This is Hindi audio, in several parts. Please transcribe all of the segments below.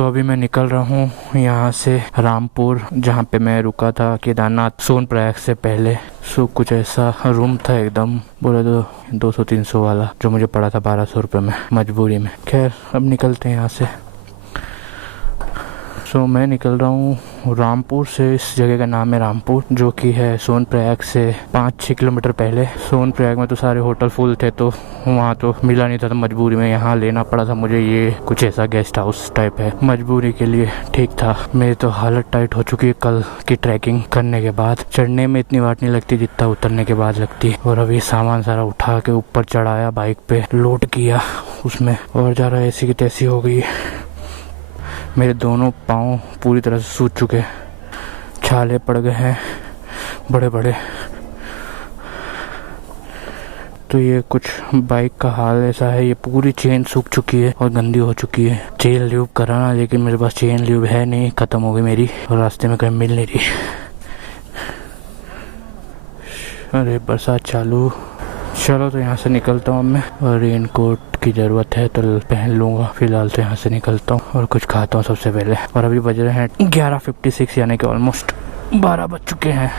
सो अभी मैं निकल रहा हूँ यहाँ से रामपुर, जहाँ पे मैं रुका था केदारनाथ सोनप्रयाग से पहले। सो कुछ ऐसा रूम था एकदम बोले तो 200-300 वाला, जो मुझे पड़ा था 1200 रुपये में मजबूरी में। खैर अब निकलते हैं यहाँ से। सो मैं निकल रहा हूँ रामपुर से। इस जगह का नाम है रामपुर, जो कि है सोनप्रयाग से 5-6 किलोमीटर पहले। सोनप्रयाग में तो सारे होटल फुल थे, तो वहाँ तो मिला नहीं था, तो मजबूरी में यहाँ लेना पड़ा था मुझे। ये कुछ ऐसा गेस्ट हाउस टाइप है, मजबूरी के लिए ठीक था। मेरी तो हालत टाइट हो चुकी है कल की ट्रैकिंग करने के बाद। चढ़ने में इतनी वाट नहीं लगती जितना उतरने के बाद लगती। और अभी सामान सारा उठा के ऊपर चढ़ाया, बाइक पे लोड किया उसमें, और जा रहा ऐसी की तैसी हो गई। मेरे दोनों पाँव पूरी तरह से सूज चुके, छाले पड़ गए हैं बड़े बड़े। तो ये कुछ बाइक का हाल ऐसा है, ये पूरी चेन सूख चुकी है और गंदी हो चुकी है। चेन ल्यूब कराना, लेकिन मेरे पास चेन ल्यूब है नहीं, ख़त्म हो गई मेरी, और रास्ते में कहीं मिल नहीं रही। अरे बरसात चालू। चलो तो यहाँ से निकलता हूँ मैं, और रेन कोट की ज़रूरत है तो पहन लूँगा। फिलहाल तो यहाँ से निकलता हूँ और कुछ खाता हूँ सबसे पहले। और अभी बज रहे हैं 11:56, यानी कि ऑलमोस्ट 12 बज चुके हैं।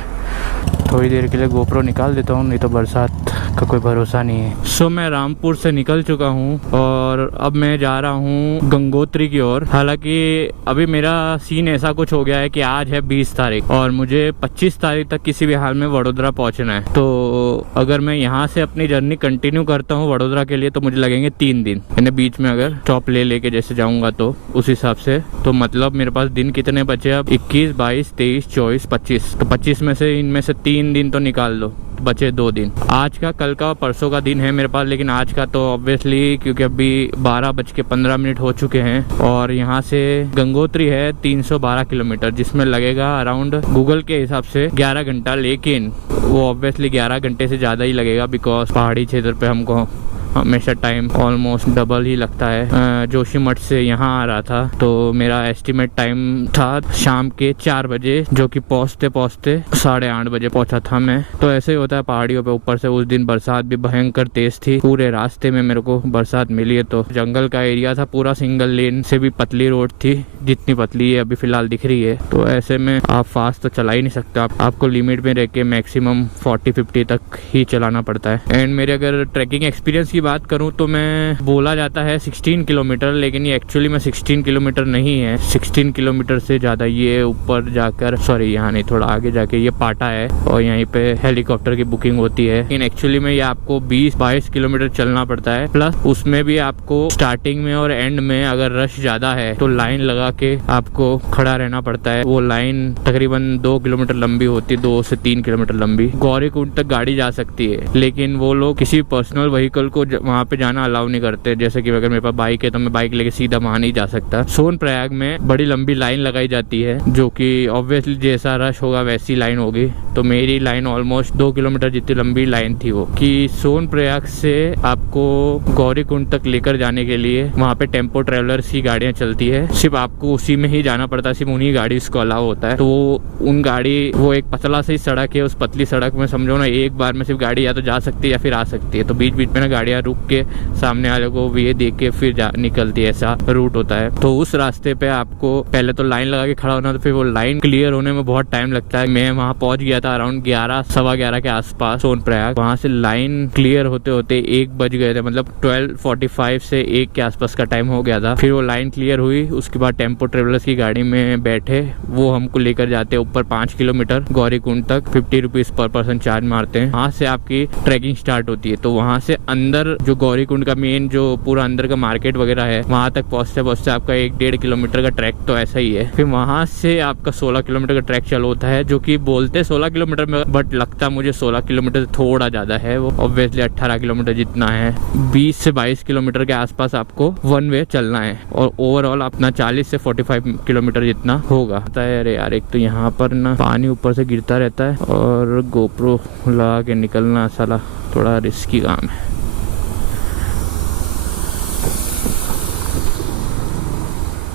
थोड़ी देर के लिए गोप्रो निकाल देता हूँ, नहीं तो बरसात का कोई भरोसा नहीं है। सो मैं रामपुर से निकल चुका हूँ और अब मैं जा रहा हूँ गंगोत्री की ओर। हालांकि अभी मेरा सीन ऐसा कुछ हो गया है कि आज है 20 तारीख और मुझे 25 तारीख तक किसी भी हाल में वडोदरा पहुँचना है। तो अगर मैं यहाँ से अपनी जर्नी कंटिन्यू करता हूँ वडोदरा के लिए, तो मुझे लगेंगे 3 दिन। यानी बीच में अगर स्टॉप ले लेके जैसे जाऊँगा तो उस हिसाब से, तो मतलब मेरे पास दिन कितने बचे अब? 21, 22, 23, 24, 25। तो 25 में से इनमें से 3 दिन तो निकाल लो, बचे 2 दिन। आज का, कल का, परसों का दिन है मेरे पास, लेकिन आज का तो ऑब्वियसली, क्योंकि अभी 12:15 हो चुके हैं और यहाँ से गंगोत्री है 312 किलोमीटर, जिसमें लगेगा अराउंड गूगल के हिसाब से 11 घंटा। लेकिन वो ऑब्वियसली 11 घंटे से ज़्यादा ही लगेगा, बिकॉज पहाड़ी क्षेत्र पे हमको हमेशा टाइम ऑलमोस्ट डबल ही लगता है। जोशीमठ से यहाँ आ रहा था तो मेरा एस्टिमेट टाइम था शाम के 4 बजे, जो कि पहुँचते 8:30 बजे पहुँचा था मैं। तो ऐसे ही होता है पहाड़ियों पे। ऊपर से उस दिन बरसात भी भयंकर तेज थी, पूरे रास्ते में मेरे को बरसात मिली है। तो जंगल का एरिया था पूरा, सिंगल लेन से भी पतली रोड थी, जितनी पतली है अभी फिलहाल दिख रही है। तो ऐसे में आप फास्ट तो चला ही नहीं सकते, आपको लिमिट में रह के मैक्सिमम 40-50 तक ही चलाना पड़ता है। एंड मेरे अगर ट्रैकिंग एक्सपीरियंस बात करूं तो मैं बोला जाता है 16 किलोमीटर, लेकिन ये एक्चुअली में 16 किलोमीटर नहीं है। 16 किलोमीटर से ज़्यादा ये ऊपर जाकर, सॉरी यहाँ नहीं, थोड़ा आगे जाके ये पाटा है और यहीं पे हेलीकॉप्टर की बुकिंग होती है। लेकिन एक्चुअली में ये आपको 20-22 किलोमीटर चलना पड़ता है। प्लस उसमें भी आपको स्टार्टिंग में और एंड में अगर रश ज़्यादा है तो लाइन लगा के आपको खड़ा रहना पड़ता है। वो लाइन तकरीबन 2 किलोमीटर लंबी होती है, 2 से 3 किलोमीटर लंबी। गौरीकुंड तक गाड़ी जा सकती है, लेकिन वो लोग किसी पर्सनल व्हीकल को वहाँ पे जाना अलाउ नहीं करते। जैसे कि अगर मेरे पास बाइक है तो मैं बाइक लेके सीधा वहाँ नहीं जा सकता। सोनप्रयाग में बड़ी लंबी लाइन लगाई जाती है, जो कि ऑब्वियसली जैसा रश होगा वैसी लाइन होगी। तो मेरी लाइन ऑलमोस्ट 2 किलोमीटर जितनी लंबी लाइन थी वो, कि सोनप्रयाग से आपको गौरीकुंड तक लेकर जाने के लिए वहाँ पे टेम्पो ट्रेवलर्स की गाड़ियाँ चलती है। सिर्फ आपको उसी में ही जाना पड़ता है, सिर्फ उन्हीं गाड़ी उसको अलाउ होता है। तो उन गाड़ी, वो एक पतला सी सड़क है, उस पतली सड़क में समझो ना एक बार में सिर्फ गाड़ी या तो जा सकती है या फिर आ सकती है। तो बीच बीच में ना गाड़ियाँ रुक के सामने वाले को ये देख के फिर निकलती है, ऐसा रूट होता है। तो उस रास्ते पे आपको पहले तो लाइन लगा के खड़ा होना, तो फिर वो लाइन क्लियर होने में बहुत टाइम लगता है। मैं वहाँ पहुँच गया था अराउंड 11-11:15 के आसपास सोनप्रयाग। वहाँ से लाइन क्लियर होते होते 1 बज गए थे, मतलब 12:45 से 1 के आसपास का टाइम हो गया था। फिर वो लाइन क्लियर हुई, उसके बाद टेम्पो ट्रेवलर्स की गाड़ी में बैठे, वो हमको लेकर जाते ऊपर 5 किलोमीटर गौरीकुंड तक। 50 रुपीज पर पर्सन चार्ज मारते हैं। वहाँ से आपकी ट्रैकिंग स्टार्ट होती है। तो वहाँ से अंदर जो गौरीकुंड का मेन जो पूरा अंदर का मार्केट वगैरह है, वहाँ तक पहुँचते आपका 1-1.5 किलोमीटर का ट्रैक तो ऐसा ही है। फिर वहाँ से आपका 16 किलोमीटर का ट्रैक चालू होता है, जो कि बोलते 16 किलोमीटर में, बट लगता मुझे 16 किलोमीटर थोड़ा ज़्यादा है। वो ऑब्वियसली 18 किलोमीटर जितना है। 20 से 22 किलोमीटर के आसपास आपको वन वे चलना है और ओवरऑल अपना 40 से 45 किलोमीटर जितना होगा। अरे यार, एक तो यहाँ पर ना पानी ऊपर से गिरता रहता है और गोप्रो लगा के निकलना साला थोड़ा रिस्की काम है।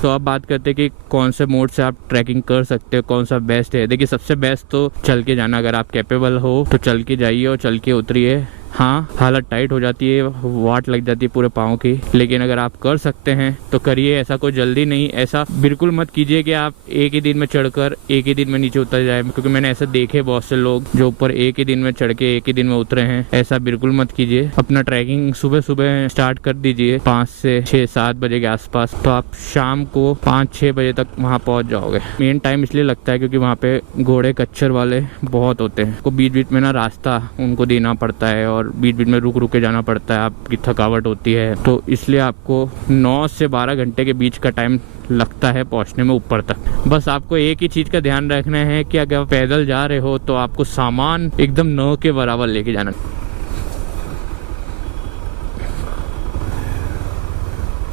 तो अब बात करते हैं कि कौन से मोड से आप ट्रैकिंग कर सकते हो, कौन सा बेस्ट है। देखिए सबसे बेस्ट तो चल के जाना, अगर आप कैपेबल हो तो चल के जाइए और चल के उतरिए। हाँ, हालत टाइट हो जाती है, वाट लग जाती है पूरे पाँव की, लेकिन अगर आप कर सकते हैं तो करिए। ऐसा कोई जल्दी नहीं, ऐसा बिल्कुल मत कीजिए कि आप एक ही दिन में चढ़कर एक ही दिन में नीचे उतर जाए, क्योंकि मैंने ऐसा देखे बहुत से लोग जो ऊपर एक ही दिन में चढ़ के एक ही दिन में उतरे हैं। ऐसा बिल्कुल मत कीजिए। अपना ट्रैकिंग सुबह सुबह स्टार्ट कर दीजिए 5 से 6-7 बजे के आसपास, तो आप शाम को 5-6 बजे तक वहाँ पहुँच जाओगे। मेन टाइम इसलिए लगता है क्योंकि वहाँ पे घोड़े कच्चर वाले बहुत होते हैं, को बीच बीच में ना रास्ता उनको देना पड़ता है और बीच बीच में रुक रुक के जाना पड़ता है, आपकी थकावट होती है, तो इसलिए आपको 9 से 12 घंटे के बीच का टाइम लगता है पहुंचने में ऊपर तक। बस आपको एक ही चीज़ का ध्यान रखना है कि अगर पैदल जा रहे हो तो आपको सामान एकदम न के बराबर लेके जाना।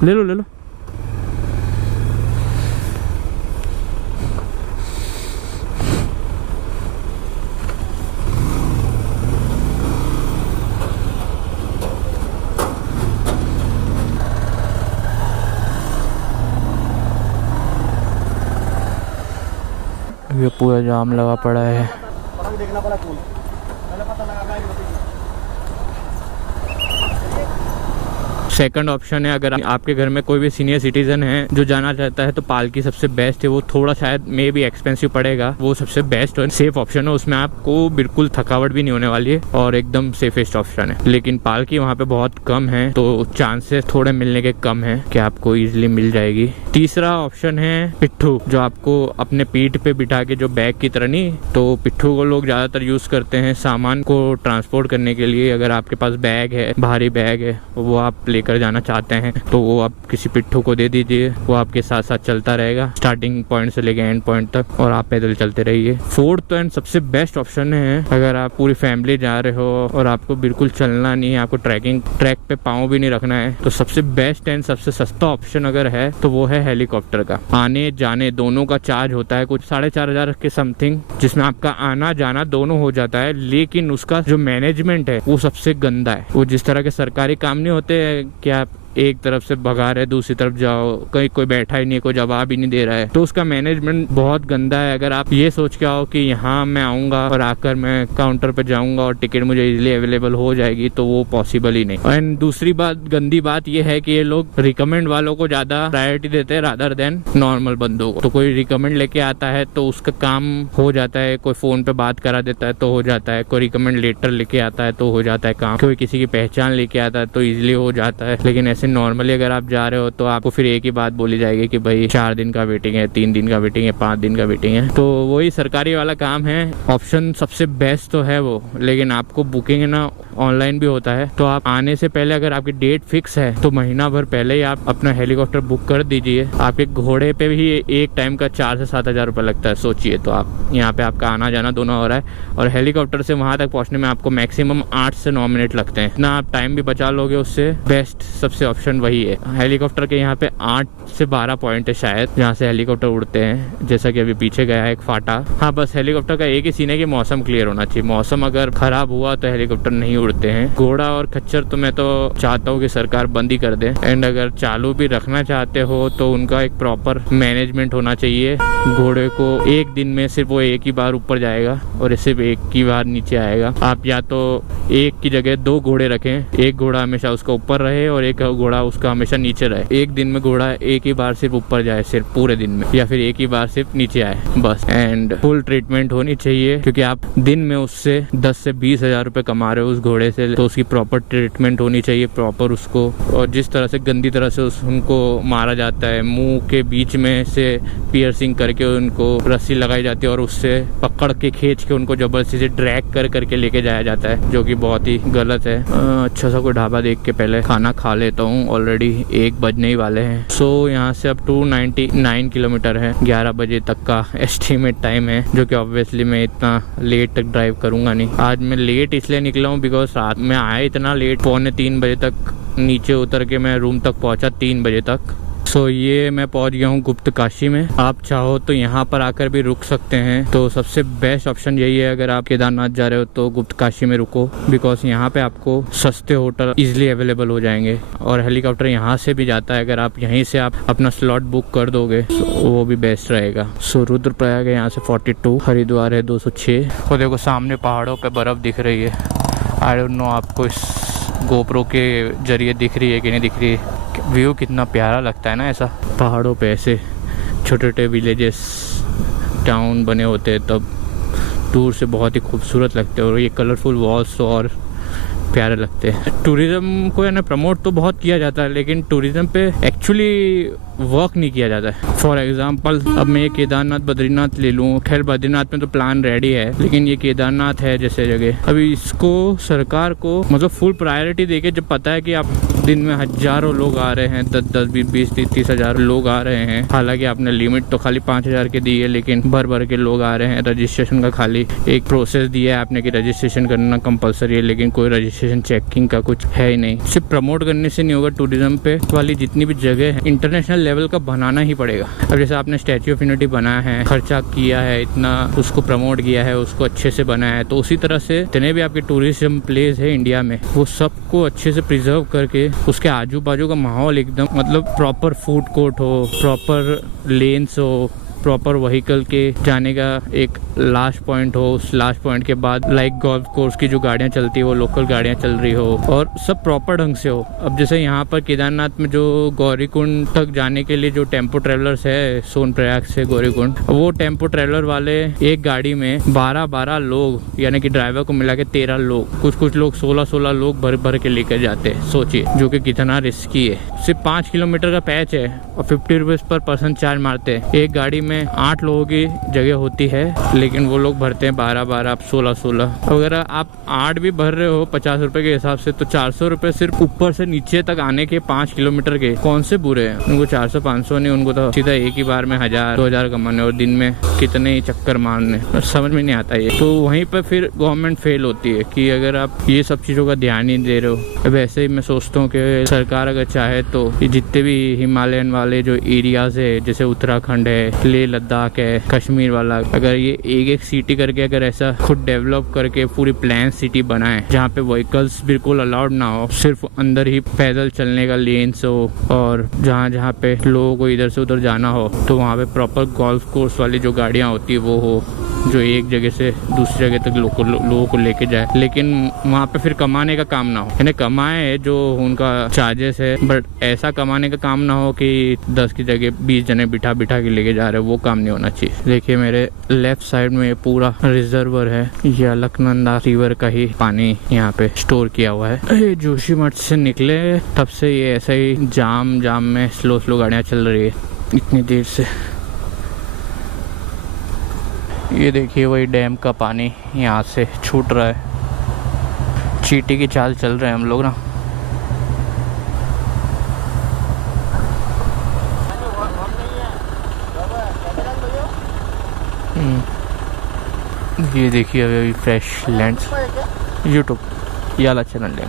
ले लो। ये पूरा जाम लगा पड़ा है। देखना पड़ा कौन पहले पता लगा। सेकंड ऑप्शन है, अगर आपके घर में कोई भी सीनियर सिटीजन है जो जाना चाहता है तो पालकी सबसे बेस्ट है। वो थोड़ा शायद मे भी एक्सपेंसिव पड़ेगा, वो सबसे बेस्ट और सेफ ऑप्शन है। उसमें आपको बिल्कुल थकावट भी नहीं होने वाली है और एकदम सेफेस्ट ऑप्शन है। लेकिन पालकी वहाँ पे बहुत कम है, तो चांसेस थोड़े मिलने के कम है कि आपको इजिली मिल जाएगी। तीसरा ऑप्शन है पिट्ठू, जो आपको अपने पीठ पे बिठा के, जो बैग की तरह नहीं, तो पिट्ठू को लोग ज्यादातर यूज करते हैं सामान को ट्रांसपोर्ट करने के लिए। अगर आपके पास बैग है, भारी बैग है, वो आप लेकर जाना चाहते हैं तो वो आप किसी पिट्ठू को दे दीजिए, वो आपके साथ साथ चलता रहेगा स्टार्टिंग पॉइंट से लेके एंड पॉइंट तक, और आप पैदल चलते रहिए। फोर्थ एंड सबसे बेस्ट ऑप्शन है, अगर आप पूरी फैमिली जा रहे हो और आपको बिल्कुल चलना नहीं है, आपको ट्रैक पे पाँव भी नहीं रखना है, तो सबसे बेस्ट एंड सबसे सस्ता ऑप्शन अगर है तो वो है हेलीकॉप्टर का। आने जाने दोनों का चार्ज होता है कुछ 4,500 के समथिंग, जिसमें आपका आना जाना दोनों हो जाता है। लेकिन उसका जो मैनेजमेंट है वो सबसे गंदा है। वो जिस तरह के सरकारी काम नहीं होते कि आप एक तरफ से भगा रहे दूसरी तरफ जाओ, कहीं कोई बैठा ही नहीं, कोई जवाब ही नहीं दे रहा है, तो उसका मैनेजमेंट बहुत गंदा है। अगर आप ये सोच के आओ कि यहाँ मैं आऊँगा और आकर मैं काउंटर पे जाऊँगा और टिकट मुझे इजीली अवेलेबल हो जाएगी, तो वो पॉसिबल ही नहीं। एंड दूसरी बात, गंदी बात ये है कि ये लोग रिकमेंड वालों को ज़्यादा प्रायोरिटी देते हैं रादर देन नॉर्मल बंदों को। तो कोई रिकमेंड लेके आता है तो उसका काम हो जाता है, कोई फ़ोन पे बात करा देता है तो हो जाता है, कोई रिकमेंड लेटर लेके आता है तो हो जाता है काम, कोई किसी की पहचान लेके आता है तो ईजिली हो जाता है। लेकिन ऐसे नॉर्मली अगर आप जा रहे हो तो आपको फिर एक ही बात बोली जाएगी कि भाई 4 दिन का वेटिंग है, 3 दिन का वेटिंग है, 5 दिन का वेटिंग है। तो वही सरकारी वाला काम है। ऑप्शन सबसे बेस्ट तो है वो, लेकिन आपको बुकिंग है ना ऑनलाइन भी होता है, तो आप आने से पहले अगर आपकी डेट फिक्स है तो महीना भर पहले ही आप अपना हेलीकॉप्टर बुक कर दीजिए। आपके घोड़े पे भी एक टाइम का 4 से 7 हज़ार रुपये लगता है। सोचिए, तो आप यहाँ पे आपका आना जाना दोनों हो रहा है, और हेलीकॉप्टर से वहाँ तक पहुँचने में आपको मैक्सिमम 8 से 9 मिनट लगते हैं। इतना आप टाइम भी बचा लोगे, उससे बेस्ट सबसे ऑप्शन वही है। हेलीकॉप्टर के यहाँ पे 8 से 12 पॉइंट है शायद जहाँ से हेलीकॉप्टर उड़ते हैं, जैसा कि अभी पीछे गया है एक फाटा। हाँ, बस हेलीकॉप्टर का एक ही सीन है कि मौसम क्लियर होना चाहिए। मौसम अगर खराब हुआ तो हेलीकॉप्टर नहीं उड़ते हैं। घोड़ा और खच्चर तो मैं तो चाहता हूँ कि सरकार बंद ही कर दे, एंड अगर चालू भी रखना चाहते हो तो उनका एक प्रॉपर मैनेजमेंट होना चाहिए। घोड़े को एक दिन में सिर्फ वो एक ही बार ऊपर जाएगा और सिर्फ एक ही बार नीचे आएगा। आप या तो एक की जगह 2 घोड़े रखें, एक घोड़ा हमेशा उसका ऊपर रहे और एक घोड़ा उसका हमेशा नीचे रहे। एक दिन में घोड़ा एक ही बार सिर्फ ऊपर जाए सिर्फ पूरे दिन में, या फिर एक ही बार सिर्फ नीचे आए बस। एंड फुल ट्रीटमेंट होनी चाहिए, क्योंकि आप दिन में उससे 10 से 20 हज़ार रुपये कमा रहे हो उस घोड़े से, तो उसकी प्रॉपर ट्रीटमेंट होनी चाहिए प्रॉपर उसको। और जिस तरह से गंदी तरह से उनको मारा जाता है, मुंह के बीच में से पियर्सिंग करके उनको रस्सी लगाई जाती है और उससे पकड़ के खींच के उनको जबरदस्ती से ड्रैग कर करके लेके जाया जाता है, जो कि बहुत ही गलत है। अच्छा सा कोई ढाबा देख के पहले खाना खा लेता हूँ, ऑलरेडी 1 बजने ही वाले हैं। सो यहाँ से अब 299 किलोमीटर है, 11 बजे तक का एस्टिमेट टाइम है, जो कि ऑब्वियसली मैं इतना लेट तक ड्राइव करूँगा नहीं। आज मैं लेट इसलिए निकला हूँ बिकॉज रात में आया इतना लेट, 2:45 बजे तक नीचे उतर के मैं रूम तक पहुँचा 3 बजे तक। सो ये मैं पहुंच गया हूँ गुप्त काशी में। आप चाहो तो यहाँ पर आकर भी रुक सकते हैं, तो सबसे बेस्ट ऑप्शन यही है अगर आप केदारनाथ जा रहे हो तो गुप्त काशी में रुको, बिकॉज यहाँ पे आपको सस्ते होटल इजीली अवेलेबल हो जाएंगे और हेलीकॉप्टर यहाँ से भी जाता है। अगर आप यहीं से आप अपना स्लॉट बुक कर दोगे तो वो भी बेस्ट रहेगा। सो रुद्रप्रयाग है यहाँ से 42, हरिद्वार है 206। और देखो सामने पहाड़ों पर बर्फ़ दिख रही है। आई डोंट नो आपको इस गोप्रो के जरिए दिख रही है कि नहीं दिख रही है। व्यू कितना प्यारा लगता है ना ऐसा, पहाड़ों पे ऐसे छोटे छोटे विलेजेस टाउन बने होते हैं, तब दूर से बहुत ही खूबसूरत लगते हैं। और ये कलरफुल वॉल्स तो और प्यारे लगते हैं। टूरिज़्म को है ना प्रमोट तो बहुत किया जाता है, लेकिन टूरिज़्म पे एक्चुअली वर्क नहीं किया जाता है। फॉर एग्जांपल अब मैं ये केदारनाथ बद्रीनाथ ले लूँ, खैर बद्रीनाथ में तो प्लान रेडी है, लेकिन ये केदारनाथ है जैसे जगह, अभी इसको सरकार को मतलब फुल प्रायोरिटी देके, जब पता है कि आप दिन में हजारों लोग आ रहे हैं, 10-10, 20-20, 30-30 हज़ार लोग आ रहे हैं, हालांकि आपने लिमिट तो खाली 5,000 के दी है, लेकिन भर भर के लोग आ रहे हैं। रजिस्ट्रेशन का खाली एक प्रोसेस दिया है आपने कि रजिस्ट्रेशन करना कंपलसरी है, लेकिन कोई रजिस्ट्रेशन चेकिंग का कुछ है ही नहीं। सिर्फ प्रमोट करने से नहीं होगा, टूरिज्म पे वाली जितनी भी जगह है इंटरनेशनल लेवल का बनाना ही पड़ेगा। अब जैसे आपने स्टैच्यू ऑफ यूनिटी बनाया है, खर्चा किया है इतना, उसको प्रमोट किया है, उसको अच्छे से बनाया है, तो उसी तरह से जितने भी आपके टूरिज्म प्लेस है इंडिया में, वो सबको अच्छे से प्रिजर्व करके उसके आजू बाजू का माहौल एकदम मतलब प्रॉपर फूड कोर्ट हो, प्रॉपर लेन्स हो, प्रॉपर व्हीकल के जाने का एक लास्ट पॉइंट हो, उस लास्ट पॉइंट के बाद लाइक गोल्फ कोर्स की जो गाड़ियाँ चलती है वो लोकल गाड़ियाँ चल रही हो, और सब प्रॉपर ढंग से हो। अब जैसे यहाँ पर केदारनाथ में जो गौरीकुंड तक जाने के लिए जो टेम्पो ट्रेवलर्स है सोनप्रयाग से गौरीकुंड, वो टेम्पो ट्रेवलर वाले एक गाड़ी में 12-12 लोग, यानी कि ड्राइवर को मिला के 13 लोग, कुछ लोग 16-16 लोग भर भर के लेकर जाते हैं। सोचिए जो कि कितना रिस्की है। सिर्फ 5 किलोमीटर का पैच है और 50 रुपीज़ पर पर्सन चार्ज मारते हैं। एक गाड़ी में 8 लोगों की जगह होती है, लेकिन वो लोग भरते हैं 12-12, 16-16। अगर आप 8 भी भर रहे हो 50 रुपए के हिसाब से, तो 400 रुपए सिर्फ ऊपर से नीचे तक आने के 5 किलोमीटर के। कौन से बुरे हैं? उनको 400-500 नहीं, उनको तो सीधा एक ही बार में 1000-2000 कमाने और दिन में कितने ही चक्कर मारने, समझ में नहीं आता ये। तो वहीं पर फिर गवर्नमेंट फेल होती है कि अगर आप ये सब चीज़ों का ध्यान नहीं दे रहे हो। वैसे ही मैं सोचता हूँ कि सरकार अगर चाहे तो जितने भी हिमालयन वाले जो एरियाज है, जैसे उत्तराखंड है, लेह लद्दाख है, कश्मीर वाला, अगर ये एक सिटी करके अगर ऐसा खुद डेवलप करके पूरी प्लान सिटी बनाए जहाँ पे व्हीकल्स बिल्कुल अलाउड ना हो, सिर्फ अंदर ही पैदल चलने का लेन्स हो, और जहाँ जहाँ पे लोगों को इधर से उधर जाना हो तो वहाँ पे प्रॉपर गोल्फ कोर्स वाली जो गाड़ियाँ होती है वो हो, जो एक जगह से दूसरी जगह तक लोगों को लेके जाए। लेकिन वहाँ पे फिर कमाने का काम ना हो, यानी कमाए जो उनका चार्जेस है, बट ऐसा कमाने का काम ना हो कि 10 की जगह 20 जने बिठा के लेके जा रहे हैं, वो काम नहीं होना चाहिए। देखिए मेरे लेफ्ट साइड में पूरा रिजर्वर है, यह अलकनंदा रिवर का ही पानी यहाँ पे स्टोर किया हुआ है। ये जोशीमठ से निकले तब से ये ऐसा ही जाम में स्लो गाड़ियाँ चल रही है इतनी देर से। ये देखिए वही डैम का पानी यहाँ से छूट रहा है। चींटी की चाल चल रहे हैं हम लोग ना। ये देखिए अभी फ्रेश लैंड्स, यूट्यूब ये वाला चैनल है।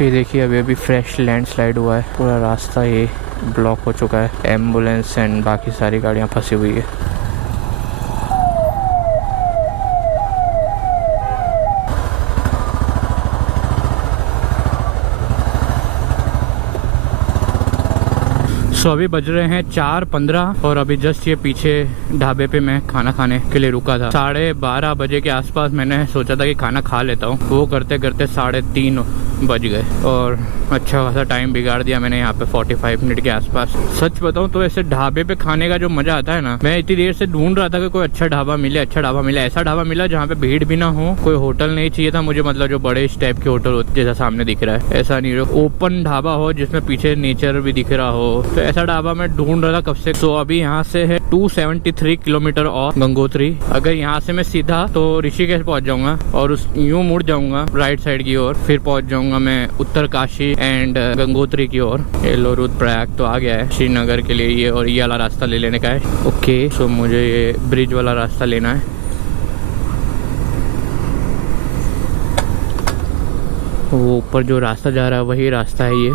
ये देखिए अभी फ्रेश लैंडस्लाइड हुआ है, पूरा रास्ता ये ब्लॉक हो चुका है, एम्बुलेंस एंड बाकी सारी गाड़ियाँ फंसी हुई है। सो अभी बज रहे हैं 4:15 और अभी जस्ट ये पीछे ढाबे पे मैं खाना खाने के लिए रुका था। 12:30 बजे के आसपास मैंने सोचा था कि खाना खा लेता हूँ, वो करते करते 3:30 बज गए और अच्छा खासा टाइम बिगाड़ दिया मैंने यहाँ पे 45 मिनट के आसपास। सच बताऊँ तो ऐसे ढाबे पे खाने का जो मजा आता है ना, मैं इतनी देर से ढूंढ रहा था कि कोई अच्छा ढाबा मिले, ऐसा ढाबा मिला जहाँ पे भीड़ भी ना हो। कोई होटल नहीं चाहिए था मुझे, मतलब जो बड़े इस टाइप के होटल होते जैसा सामने दिख रहा है, ऐसा नहीं, ओपन ढाबा हो जिसमें पीछे नेचर भी दिख रहा हो, तो ऐसा ढाबा मैं ढूंढ रहा था कब से। तो अभी यहाँ से है 273 किलोमीटर और गंगोत्री। अगर यहाँ से मैं सीधा तो ऋषिकेश पहुँच जाऊंगा और उस यूँ मुड़ जाऊंगा राइट साइड की ओर, फिर पहुँच जाऊंगा मैं उत्तरकाशी एंड गंगोत्री की ओर। ये रुद्रप्रयाग तो आ गया है श्रीनगर के लिए ये, और ये वाला रास्ता ले लेने का है। ओके सो मुझे ये ब्रिज वाला रास्ता लेना है। वो ऊपर जो रास्ता जा रहा है वही रास्ता है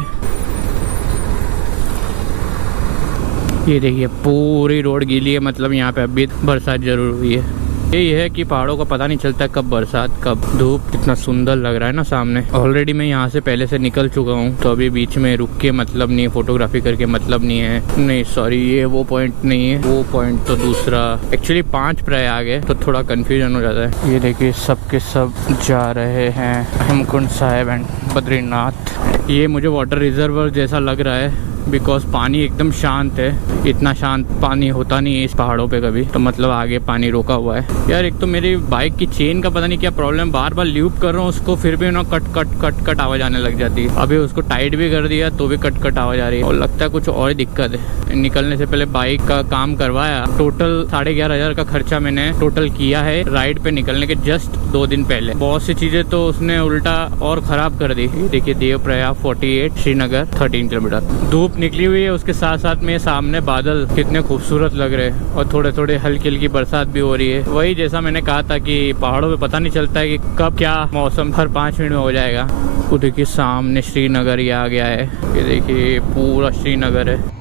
ये देखिए पूरी रोड गीली है, मतलब यहाँ पे अभी बरसात जरूर हुई है। यही है कि पहाड़ों का पता नहीं चलता कब बरसात कब धूप। कितना सुंदर लग रहा है ना सामने। ऑलरेडी मैं यहाँ से पहले से निकल चुका हूँ, तो अभी बीच में रुक के मतलब नहीं है, फोटोग्राफी करके मतलब नहीं है। नहीं सॉरी, ये वो पॉइंट नहीं है, वो पॉइंट तो दूसरा। एक्चुअली 5 प्रयाग है तो थोड़ा कंफ्यूजन हो जाता है। ये देखिए सब के सब जा रहे हैं हेमकुंड साहिब एंड बद्रीनाथ। ये मुझे वाटर रिजर्वर जैसा लग रहा है बिकॉज पानी एकदम शांत है। इतना शांत पानी होता नहीं है इस पहाड़ों पे कभी, तो मतलब आगे पानी रोका हुआ है। यार एक तो मेरी बाइक की चेन का पता नहीं क्या प्रॉब्लम, बार बार ल्यूप कर रहा हूँ उसको, फिर भी ना कट कट कट कट आवाज आने लग जाती है। अभी उसको टाइट भी कर दिया तो भी कट कट आवाज आ रही है, और लगता है कुछ और दिक्कत है। निकलने से पहले बाइक का काम करवाया, टोटल 11,500 का खर्चा मैंने टोटल किया है राइड पे निकलने के जस्ट 2 दिन पहले। बहुत सी चीजें तो उसने उल्टा और खराब कर दी। देखिए देवप्रयाग 48, श्रीनगर 13 किलोमीटर। धूप निकली हुई है, उसके साथ साथ में सामने बादल कितने खूबसूरत लग रहे हैं, और थोड़े थोड़े हल्की हल्की बरसात भी हो रही है। वही जैसा मैंने कहा था कि पहाड़ों पे पता नहीं चलता है कि कब क्या मौसम हर 5 मिनट में हो जाएगा। वो देखिए सामने श्रीनगर ये आ गया है, ये देखिए पूरा श्रीनगर है।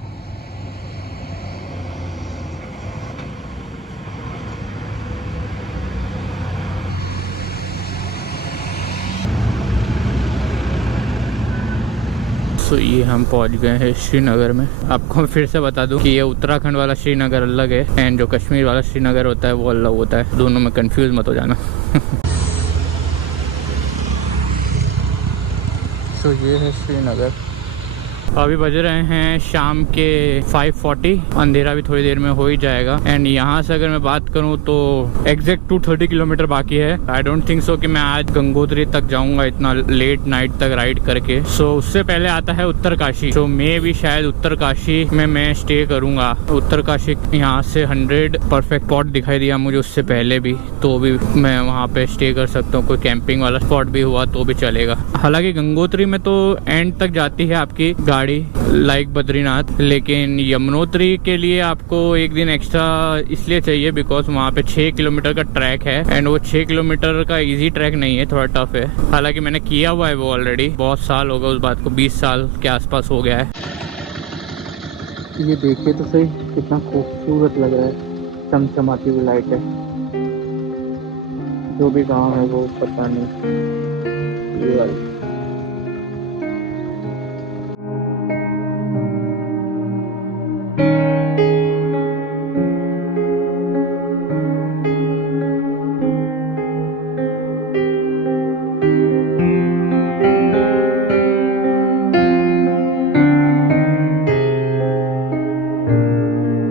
तो ये हम पहुंच गए हैं श्रीनगर में। आपको मैं फिर से बता दूं कि ये उत्तराखंड वाला श्रीनगर अलग है एंड जो कश्मीर वाला श्रीनगर होता है वो अलग होता है। दोनों में कंफ्यूज मत हो जाना। तो ये है श्रीनगर। अभी बज रहे हैं शाम के 5:40। अंधेरा भी थोड़ी देर में हो ही जाएगा। एंड यहाँ से अगर मैं बात करूँ तो एग्जैक्ट 230 किलोमीटर बाकी है। आई डोंट थिंक सो कि मैं आज गंगोत्री तक जाऊंगा इतना लेट नाइट तक राइड करके। सो उससे पहले आता है उत्तरकाशी। तो मैं भी शायद उत्तरकाशी में मैं स्टे करूंगा। उत्तरकाशी यहाँ से 100 परफेक्ट स्पॉट दिखाई दिया मुझे उससे पहले भी, तो भी मैं वहाँ पे स्टे कर सकता हूँ। कोई कैंपिंग वाला स्पॉट भी हुआ तो भी चलेगा। हालांकि गंगोत्री में तो एंड तक जाती है आपकी गाड़ी लाइक बद्रीनाथ, लेकिन यमुनोत्री के लिए आपको एक दिन एक्स्ट्रा इसलिए चाहिए बिकॉज वहाँ पे 6 किलोमीटर का ट्रैक है एंड वो 6 किलोमीटर का इजी ट्रैक नहीं है, थोड़ा टफ है। हालांकि मैंने किया हुआ है वो ऑलरेडी, बहुत साल हो गए उस बात को, 20 साल के आसपास हो गया है। ये देखिए तो सही कितना खूबसूरत लग रहा है, चमचमाती हुई लाइट है। जो भी गाँव है वो पता नहीं ये वाली